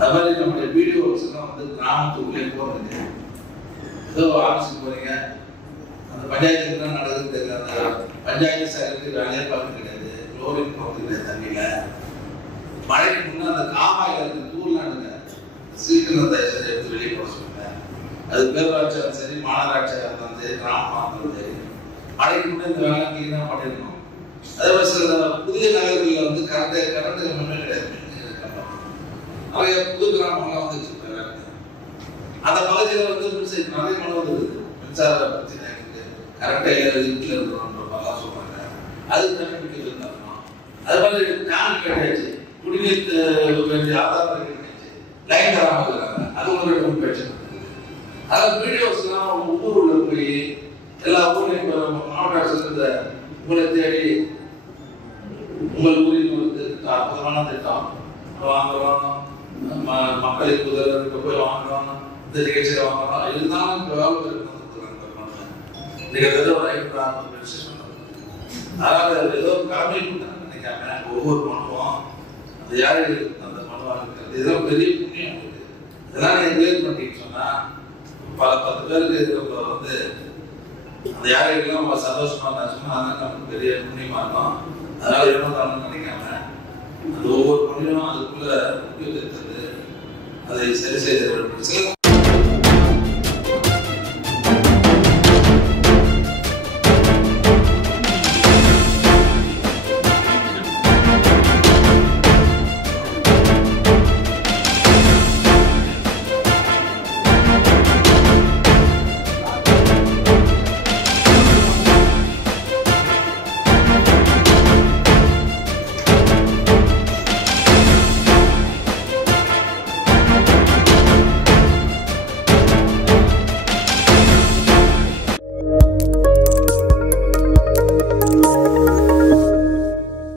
அதுமாதிரி நம்முடைய வீடியோஸ் எல்லாம் வந்து கிராமத்துக்குள்ளே போறது, ஏதோ ஆஃபீஸுக்கு போறீங்க, அந்த பஞ்சாயத்து என்ன நடக்குதுன்னு தெரியல, பஞ்சாயத்து செயலுக்கு வேலையே பார்க்க கிடையாது, குளோரின் போகிறது கிடையாது தண்ணியில. மழைக்கு முன்னே அந்த காவாயில் இருக்கு தூர்லாம் எடுங்க, சீக்கிரம் தயவு செஞ்சு எடுத்து வெளியே போட சொல்லுங்க. அது பேரூராட்சியாக இருந்தாலும் சரி, மாநகராட்சியாக இருந்தாலும் சரி, கிராமமாக இருந்தாலும் சரி, மழைக்கு முன்னே இந்த வேலை கிளீனாக பண்ணிடணும். அதே மாதிரி சில புதிய நகர்களில் வந்து கரண்ட் ஒன்றுமே கிடையாது. நிறைய புது கிராமங்கள்லாம் வந்து வச்சிருக்காங்க. அந்த பகுதியில் வந்து நிறைய மழை வந்துருக்குது, மின்சார பிரச்சனை இருக்குது, கரண்ட்டை வீட்டில் இருக்கிறோன்ற மாதிரிலாம் சொல்றாங்க. அது தண்ணி பிடிக்கிறது தரணும். அது மாதிரி டேங்க் கட்டியாச்சு, குடிநீர் வேண்டிய ஆதாரம் கட்டியாச்சு, லைன் தராமல் இருக்கிறாங்க. அது ஒரு பிரச்சனை. அதாவது வீடியோஸ்லாம் ஊருள்ள போய் எல்லா ஊர்லையும் மாவட்ட இந்த உங்களை தேடி உங்கள் ஊரில் வந்து அற்புதமான திட்டம் வாங்குறோம், மக்களுக்கு உதவி போய் வாங்குறோம், இந்த நிகழ்ச்சியை வாங்குறோம், இருந்தாலும் இப்போ வேலை ஏதோ ஒரு 50-60 ரெஜிஸ்ட்ரேஷன் பண்ணுறது. அதாவது ஏதோ கடமை கொடுத்தாங்க நினைக்காம ஒவ்வொரு மனுவும் அந்த யாரைகள் அந்த மனுவாக இருக்கிறது இதெல்லாம் பெரிய புண்ணியம் இருக்குது. இதெல்லாம் நீங்கள் கிளியர் பண்ணிட்டீங்கன்னு சொன்னால் பல 10 பேருக்கு வந்து அந்த யாரைகள்லாம் சந்தோஷமா இருந்தாச்சுன்னா அதெல்லாம் நமக்கு பெரிய புண்ணியமாக இருக்கும். அதனால என்ன பண்ணணும்னு நினைக்காம அந்த ஒவ்வொரு புண்ணியமும் அதுக்குள்ள முக்கியத்துவம் அதை சரி செய்து